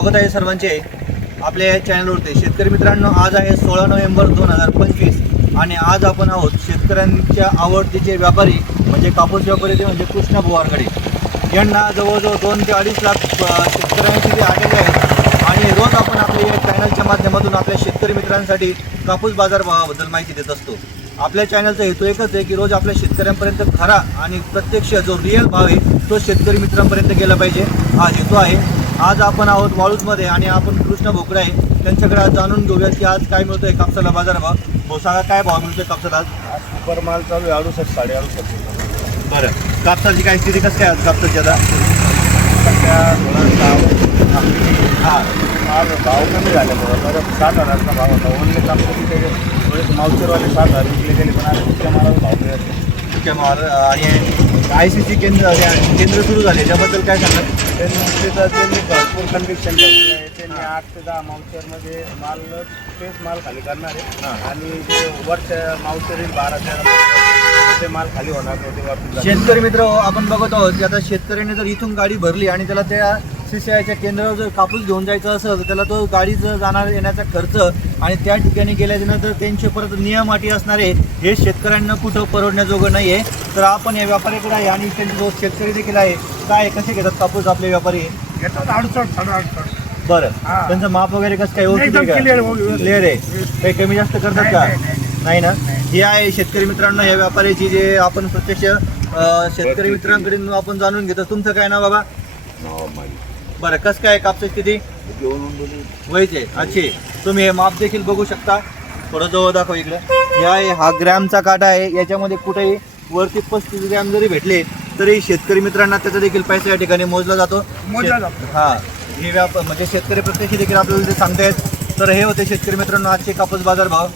स्वागत आहे सर्वांचे आपल्या या चॅनलवरती शेतकरी मित्रांनो आज आहे सोळा नोव्हेंबर दोन हजार पंचवीस आणि आज आपण आहोत शेतकऱ्यांच्या आवडतीचे व्यापारी म्हणजे कापूस व्यापारी ते म्हणजे कृष्णा बुवारकडे यांना जवळजवळ दोन ते अडीच लाख शेतकऱ्यांची ते आलेले आहेत आणि रोज आपण आपल्या या चॅनलच्या माध्यमातून आपल्या शेतकरी मित्रांसाठी कापूस बाजारभावाबद्दल माहिती देत असतो. आपल्या चॅनलचा हेतू एकच आहे की रोज आपल्या शेतकऱ्यांपर्यंत खरा आणि प्रत्यक्ष जो रिअल भाव आहे तो शेतकरी मित्रांपर्यंत गेला पाहिजे. हा हेतू आहे. आज आपण आहोत वाळूजमध्ये आणि आपण कृष्ण भोकरे आहे. त्यांच्याकडे आज जाणून घेऊयात की आज काय मिळतोय कापसाला बाजारभाव. भाऊ सांगा काय भाव मिळतोय कापसाला आज? आज सुपर माल चालू आहे अडुसष्ट साडे अडुसष्ट बरं. कापसाची काय स्थिती कसं काय आज कापसाची आता? सध्या थोडासा हां. माल भाव कमी झाल्यामुळं बरं साठ हजारचा भाव होता. ओनली कापसाची ते थोडेसे मावचरवाले साठ हजार विकले गेले पण तुमच्या मालाला भाव मिळत आहे मग आणि आय सी सी केंद्र केंद्र सुरू झाले त्याबद्दल काय सांगा त्यांनी तिथं त्यांनी भरपूर कंडिशन ठेवलेलं आहे. त्यांनी आठ ते दहा मावचरमध्ये माल तेच माल खाली करणार आहे. आणि जे वरच्या मावचर येईल बारा तेरा ते माल खाली होणार नाही ते वापस जाणार. शेतकरी मित्र आपण बघत आहोत की आता शेतकऱ्याने जर इथून गाडी भरली आणि त्याला त्या सीसीआयच्या केंद्रावर जर कापूस घेऊन जायचं असेल तर त्याला तो गाडीचं जाणार येण्याचा खर्च आणि त्या ठिकाणी गेल्यानंतर त्यांचे परत नियम अटी असणार हे शेतकऱ्यांना कुठं परवडण्याजोगं नाही आहे तर आपण या व्यापाऱ्याकडे आहे आणि त्यांचे जो शेतकरी देखील आहे काय कसे घेतात कापूस आपले व्यापारी? घेतात अडचण साडे अडचण बरं. हा. त्यांचं माप वगैरे कसं काय? एकदम clear, व्यवस्थित. व्यवस्थित. क्लिअर आहे. काही कमी जास्त करतात नाही, का? नाही, नाही, नाही ना? ही आहे शेतकरी मित्रांनो या व्यापाऱ्याची जे आपण प्रत्यक्ष अं, शेतकरी मित्रांकडून आपण जाणून घेतो. तुमचं काय नाव बाबा? बरं कसं काय कापसाची स्थिती व्हायचे अच्छे. तुम्ही हे माप देखील बघू शकता. थोडं जवळ दाखव इकडे. हे आहे हा ग्रॅमचा काटा आहे. याच्यामध्ये कुठेही वरती पस्तीस ग्रॅम जरी भेटले तरी शेतकरी मित्रांना त्याचा देखील पैसा या ठिकाणी मोजला जातो. मोजला शेत- जातो. हा हे व्याप म्हणजे शेतकरी प्रत्यक्ष देखील आपल्याला ते सांगतायत. तर हे होते शेतकरी मित्रांनो आजचे कापूस बाजार भाव.